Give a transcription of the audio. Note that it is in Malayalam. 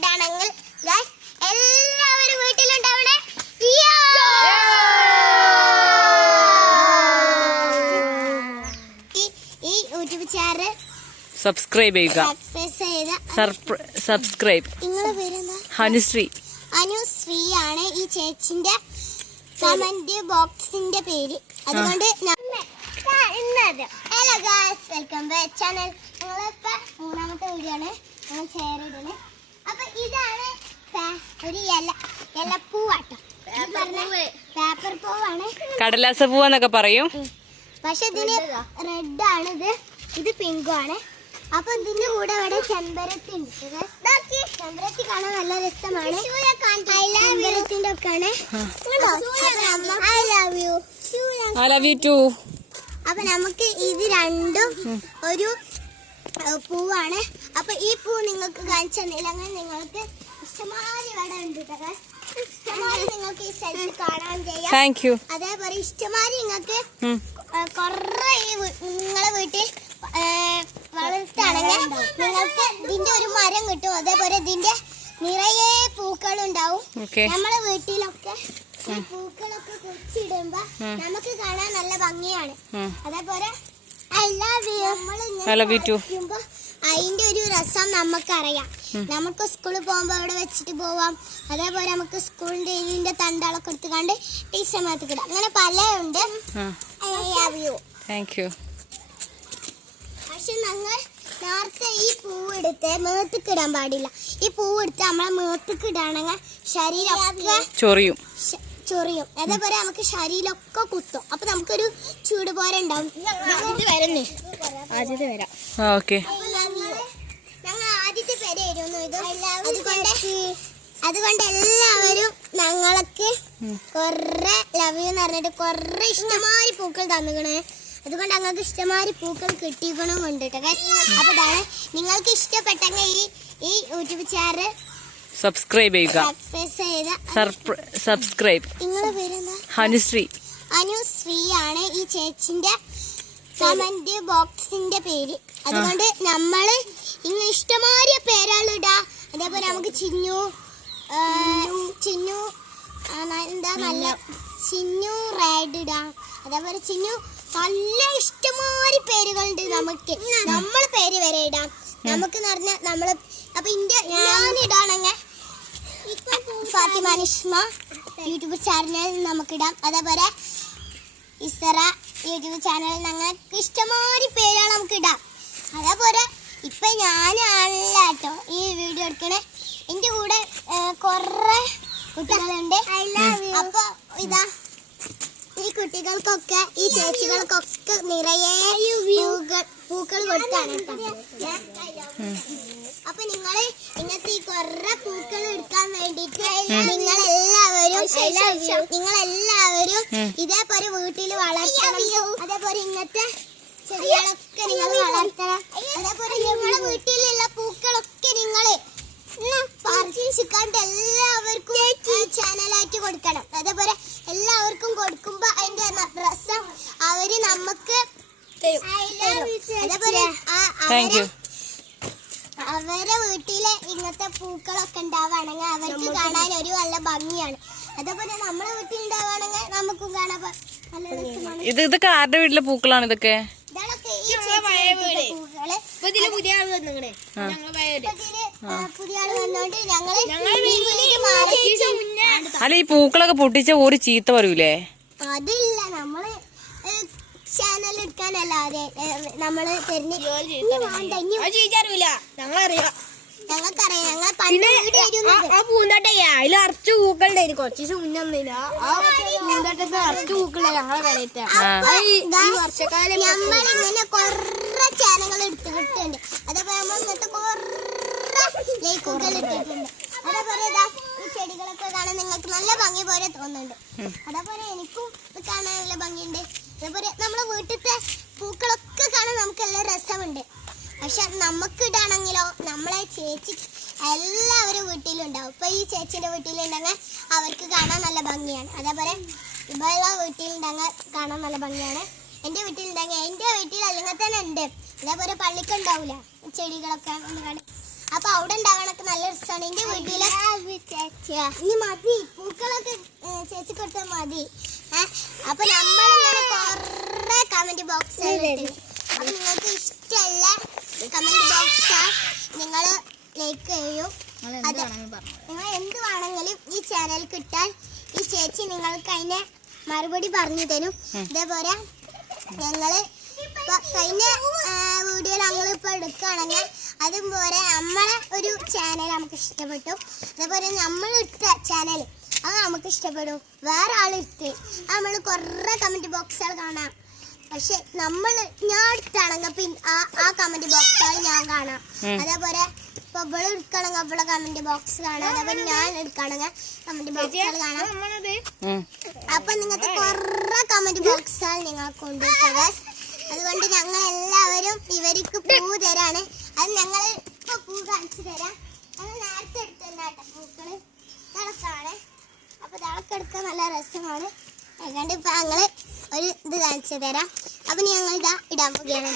ഇടാണെങ്കിൽ എല്ലാവരും വീട്ടിലുണ്ടാവണേ. ഈ യൂട്യൂബ് ചാനൽ സബ്സ്ക്രൈബ് ചെയ്യുക. സബ്സ്ക്രൈബ്. നിങ്ങളുടെ പേരെന്താ? അനുശ്രീ. അനുശ്രീ ആണ് ഈ ചേച്ചിന്റെ കമന്റ് ബോക്സിന്റെ പേര്. അതുകൊണ്ട് hello guys, welcome back channel. ഞങ്ങളിപ്പോ മൂന്നാമത്തെ വീഡിയോ ആണ് ഞങ്ങൾ ഷെയർ ചെയ്തത്. അപ്പൊ ഇതാണ് ഒരു ഇലപ്പൂവാട്ടോ. പേപ്പർ പൂവാണ്, കടലാസ പൂവെന്നൊക്കെ പറയും. പക്ഷെ ഇതിന് റെഡ് ആണ്, ഇത് പിങ്കും ആണ്. അപ്പൊ ഇതിന്റെ കൂടെ ഇവിടെ ചെമ്പരത്തി ഉണ്ട്. ചെമ്പരത്തി കാണാൻ നല്ല രസമാണ്. ചെമ്പരത്തിന്റെ ഒക്കെ ആണ്. I love you too. അപ്പൊ നമുക്ക് ഇത് രണ്ടും ഒരു പൂവാണ്. അപ്പൊ ഈ പൂ നിങ്ങൾക്ക് കാണിച്ചു തന്നില്ല, അങ്ങനെ നിങ്ങൾക്ക് ഇഷ്ടമാതിരി ഇവിടെ ഉണ്ട്. ഇഷ്ടമാതിരി നിങ്ങൾക്ക് ഈ സ്ഥലത്ത് കാണാൻ ചെയ്യാം. Thank you. അതേപോലെ ഇഷ്ടമാതിരി നിങ്ങൾക്ക് കൊറേ നിങ്ങളെ വീട്ടിൽ വളർത്താണെങ്കിൽ നിങ്ങൾക്ക് ഇതിന്റെ ഒരു മരം കിട്ടും. അതേപോലെ ഇതിന്റെ നിറയെ പൂക്കളുണ്ടാവും. നമ്മളെ വീട്ടിലൊക്കെ പൂക്കളൊക്കെ കുഴിച്ചിടുമ്പോ നമുക്ക് കാണാൻ നല്ല ഭംഗിയാണ്. അതേപോലെ അതിന്റെ ഒരു രസം നമുക്കറിയാം. നമുക്ക് സ്കൂളിൽ പോകുമ്പോ അവിടെ വെച്ചിട്ട് പോവാം. അതേപോലെ നമുക്ക് സ്കൂളിന്റെ ഇതിന്റെ തണ്ടാളൊക്കെ എടുത്തുകൊണ്ട് ടീച്ചർമാർക്ക് കിടാം. അങ്ങനെ പല ഉണ്ട്. പക്ഷെ ഞങ്ങൾ നേരത്തെ ഈ പൂവെടുത്ത് മേത്തേക്ക് ഇടാൻ പാടില്ല. ഈ പൂവെടുത്ത് നമ്മളെ മേത്തേക്ക് ഇടാണെങ്കിൽ ശരീരമൊക്കെ ചൊറിയും. അതേപോലെ നമുക്ക് ശരീരമൊക്കെ കുത്തും. അപ്പൊ നമുക്കൊരു ചൂട് പോലെ ഉണ്ടാവും. ഞങ്ങൾ ആദ്യത്തെ പേരായിരുന്നു ഇത്. അതുകൊണ്ട് എല്ലാവരും ഞങ്ങൾക്ക് കൊറേ ലവ് യു എന്ന് പറഞ്ഞിട്ട് കൊറേ ഇഷ്ടമായി പൂക്കൾ തന്നുകണേ. അതുകൊണ്ട് ഞങ്ങൾക്ക് ഇഷ്ടമാതിരി പൂക്കൾ കിട്ടിക്കണം കൊണ്ടിട്ട്. അപ്പൊ ഇതാണ് നിങ്ങൾക്ക് ഇഷ്ടപ്പെട്ടെങ്കിൽ ഈ യൂട്യൂബ് ചാനൽ സബ്സ്ക്രൈബ് ചെയ്യുക. സബ്സ്ക്രൈബ്. നിങ്ങളുടെ പേരെന്താ? അനുശ്രീ. അനുശ്രീ ആണ് ഈ ചേച്ചിന്റെ കമന്റ് ബോക്സിന്റെ പേര്. അതുകൊണ്ട് നമ്മള് ഇങ്ങനെ ഇഷ്ടമാതിരി പേരുകളിടാ. അതേപോലെ നമുക്ക് ചിന്നു എന്താ നല്ല ചിന്നു റൈഡ് ഇടാം. അതേപോലെ ചിന്നു നല്ല ഇഷ്ടമാതിരി പേരുകളുണ്ട്. നമുക്ക് നമ്മളെ പേര് വരെ ഇടാം. നമുക്ക് പറഞ്ഞ നമ്മള് അപ്പൊ ഞാനിടാണെങ്കിൽ ഫാത്തിമ നിഷ്മ യൂട്യൂബ് ചാനലിൽ നമുക്കിടാം. അതേപോലെ ഇസ്ര യൂട്യൂബ് ചാനലിൽ ഞങ്ങൾക്ക് ഇഷ്ടമാതിരി പേരാണ് നമുക്ക് ഇടാം. അതേപോലെ ഇപ്പൊ ഞാനാണല്ല കേട്ടോ ഈ വീഡിയോ എടുക്കണേ. എന്റെ കൂടെ കൊറേ കുട്ടികളുണ്ട്. അപ്പൊ ഇതാ ഈ കുട്ടികൾക്കൊക്കെ ഈ ചേച്ചികൾക്കൊക്കെ നിറയെ പൂക്കൾ കൊടുത്താണ് കേട്ടോ. അപ്പൊ നിങ്ങള് ഇങ്ങനത്തെ ഈ കൊറേ പൂക്കൾ എടുക്കാൻ വേണ്ടിട്ട് നിങ്ങളെല്ലാവരും ഇതേപോലെ വീട്ടിൽ വളർത്തണം. അതേപോലെ ഇങ്ങനത്തെ ചെടികളൊക്കെ നിങ്ങൾ വളർത്തണം. അതേപോലെ നിങ്ങളെ വീട്ടിലുള്ള പൂക്കളൊക്കെ നിങ്ങള് പറിച്ചിക്കാണ്ട് എല്ലാവർക്കും ചാനലായിട്ട് കൊടുക്കണം. അതേപോലെ എല്ലാവർക്കും കൊടുക്കുമ്പോ അതിന്റെ രസം അവര് നമുക്ക് അതേപോലെ അവരെ വീട്ടിലെ ഇങ്ങനത്തെ പൂക്കളൊക്കെ ഉണ്ടാവുകയാണെങ്കിൽ അവർക്ക് കാണാൻ ഒരു നല്ല ഭംഗിയാണ്. അതേപോലെ നമ്മളെ വീട്ടിൽ ഉണ്ടാവുകയാണെങ്കിൽ നമുക്കും കാണാൻ നല്ല രസമാണ്. ഇതൊക്കെ ആരുടെ വീട്ടിലെ പൂക്കളാണ്? ഇതൊക്കെ ഇതൊക്കെ ഈ പൂക്കള് പുതിയ ആള് വന്നോണ്ട് ഞങ്ങള് അല്ല ഈ പൂക്കളൊക്കെ പൊട്ടിച്ച ഒരു ചീത്ത പറയൂലേ? അതില്ല, നമ്മള് ചാനൽ എടുക്കാനല്ലാതെ നമ്മള് ഞങ്ങൾക്കറിയാം. ഞങ്ങൾ പൂന്തോട്ടേ അതിൽ അറച്ചു പൂക്കളുണ്ടായിരുന്നു കുറച്ച് ദിവസം മുന്നൊന്നില്ല. ആ പൂന്തോട്ടത്ത് അറച്ചു പൂക്കളുടെ ഞങ്ങളെ വരത്തെ വർഷക്കാലം നമ്മളിങ്ങനെ കൊറേ ചാനലുകൾ എടുത്തിട്ടുണ്ട്. അതേപോലെ നമ്മൾ ഇങ്ങനത്തെ കൊറേ ലൈക്കുകൾ ഇട്ടിട്ടുണ്ട്. അതേപോലെ ഈ ചെടികളൊക്കെ കാണാൻ നിങ്ങൾക്ക് നല്ല ഭംഗി പോലെ തോന്നുന്നുണ്ട്. അതേപോലെ എനിക്കും കാണാൻ നല്ല ഭംഗിയുണ്ട്. അതേപോലെ നമ്മളെ വീട്ടിലത്തെ പൂക്കളൊക്കെ കാണാൻ നമുക്ക് നല്ല രസമുണ്ട്. പക്ഷെ നമുക്ക് ഇടാണെങ്കിലോ നമ്മളെ ചേച്ചി എല്ലാവരും വീട്ടിലുണ്ടാവും. ഇപ്പൊ ഈ ചേച്ചിന്റെ വീട്ടിലുണ്ടെങ്കിൽ അവർക്ക് കാണാൻ നല്ല ഭംഗിയാണ്. അതേപോലെ ഇവിടെ വീട്ടിലുണ്ടെങ്കിൽ കാണാൻ നല്ല ഭംഗിയാണ്. എന്റെ വീട്ടിലുണ്ടെങ്കിൽ എന്റെ വീട്ടിൽ അല്ലെങ്കിൽ തന്നെ ഉണ്ട്. അതേപോലെ പള്ളിക്കുണ്ടാവൂല ചെടികളൊക്കെ ഒന്ന് കാണാൻ. അപ്പൊ അവിടെ ഉണ്ടാവണൊക്കെ നല്ല രസമാണ്. എന്റെ വീട്ടിലെ ഇനി മതി പൂക്കളൊക്കെ ചേച്ചി കൊടുത്താൽ മതി. അപ്പൊ നമ്മളിങ്ങനെ കൊറേ കമന്റ് ബോക്സ് അപ്പൊ നിങ്ങൾക്ക് ഇഷ്ടമുള്ള കമന്റ് ബോക്സ് നിങ്ങൾ ലൈക്ക് ചെയ്യൂ. അത് നിങ്ങൾ എന്ത് വേണമെങ്കിലും ഈ ചാനൽ കിട്ടാൻ ഈ ചേച്ചി നിങ്ങൾക്ക് അതിന്റെ മറുപടി പറഞ്ഞു തരും. ഇതേപോലെ ഞങ്ങള് കഴിഞ്ഞ വീഡിയോയിൽ ഞങ്ങളിപ്പോ എടുക്കുകയാണെങ്കിൽ അതുപോലെ നമ്മളെ ഒരു ചാനൽ നമുക്ക് ഇഷ്ടപ്പെട്ടു. അതേപോലെ നമ്മൾ ഇട്ട ചാനൽ അത് നമുക്ക് ഇഷ്ടപ്പെടും. വേറെ ആളിട്ട് നമ്മൾ കുറേ കമന്റ് ബോക്സുകൾ കാണാം. പക്ഷെ ഞാൻ എടുത്താണെങ്കിൽ പിന്നെ ആ കമന്റ് ബോക്സുകൾ ഞാൻ കാണാം. അതേപോലെ ഇപ്പൊ ഇവിടെ എടുക്കണമെങ്കിൽ ഇവിടെ കമന്റ് ബോക്സ് കാണാം. അതേപോലെ ഞാൻ എടുക്കുകയാണെങ്കിൽ കമന്റ് ബോക്സുകൾ കാണാം. അപ്പൊ നിങ്ങൾക്ക് കുറേ കമന്റ് ബോക്സുകൾ നിങ്ങൾക്ക് കൊണ്ടുപോകുക. അതുകൊണ്ട് ഞങ്ങൾ എല്ലാവരും ഇവർക്ക് പൂ തരാണ്. അത് ഞങ്ങൾ ഇപ്പൊ പൂ കാണിച്ചു തരാം. അത് നേരത്തെ എടുത്തല്ലാട്ടെ പൂക്കള് തിളക്കാണ്. അപ്പൊ തിളക്കെടുക്കാൻ നല്ല രസമാണ്. അതുകൊണ്ട് ഇപ്പൊ ഞങ്ങള് ഒരു ഇത് കാണിച്ചു തരാം. അപ്പൊ ഞങ്ങൾ ഇതാ ഇടാൻ പോകുകയാണ്.